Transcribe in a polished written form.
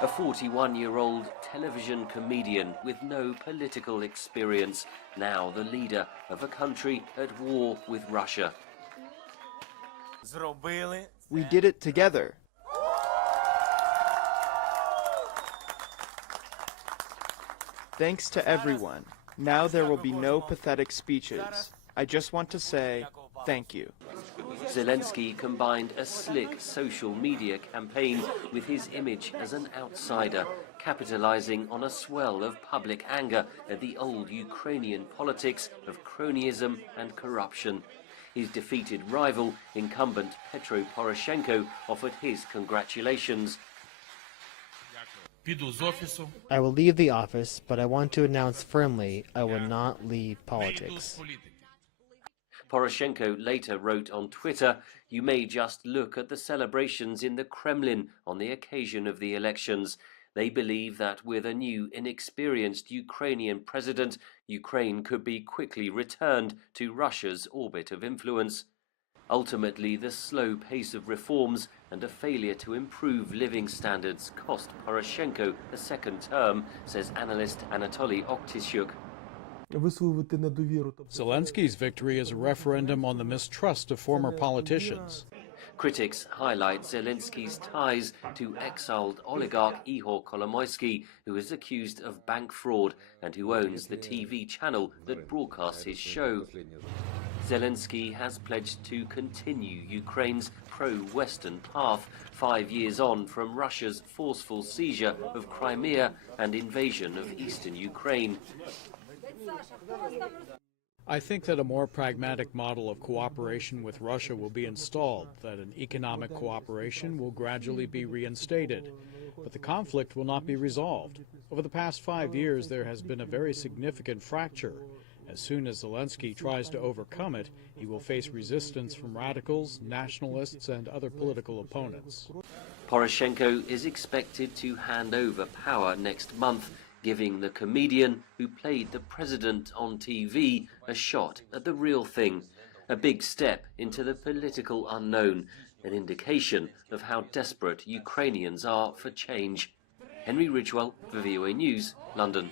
A 41-year-old television comedian with no political experience, now the leader of a country at war with Russia. We did it together. Thanks to everyone. Now there will be no pathetic speeches. I just want to say thank you. Zelensky combined a slick social media campaign with his image as an outsider, capitalizing on a swell of public anger at the old Ukrainian politics of cronyism and corruption. His defeated rival, incumbent Petro Poroshenko, offered his congratulations. I will leave the office, but I want to announce firmly I will not leave politics. Poroshenko later wrote on Twitter, "You may just look at the celebrations in the Kremlin on the occasion of the elections. They believe that with a new, inexperienced Ukrainian president, Ukraine could be quickly returned to Russia's orbit of influence." Ultimately, the slow pace of reforms and a failure to improve living standards cost Poroshenko a second term, says analyst Anatoly Oktyshuk. Zelensky's victory is a referendum on the mistrust of former politicians. Critics highlight Zelensky's ties to exiled oligarch Ihor Kolomoisky, who is accused of bank fraud and who owns the TV channel that broadcasts his show. Zelensky has pledged to continue Ukraine's pro-Western path 5 years on from Russia's forceful seizure of Crimea and invasion of eastern Ukraine. I think that a more pragmatic model of cooperation with Russia will be installed, that an economic cooperation will gradually be reinstated, but the conflict will not be resolved. Over the past 5 years, there has been a very significant fracture. As soon as Zelensky tries to overcome it, he will face resistance from radicals, nationalists, and other political opponents. Poroshenko is expected to hand over power next month, giving the comedian who played the president on TV a shot at the real thing, a big step into the political unknown, an indication of how desperate Ukrainians are for change. Henry Ridgewell for VOA News, London.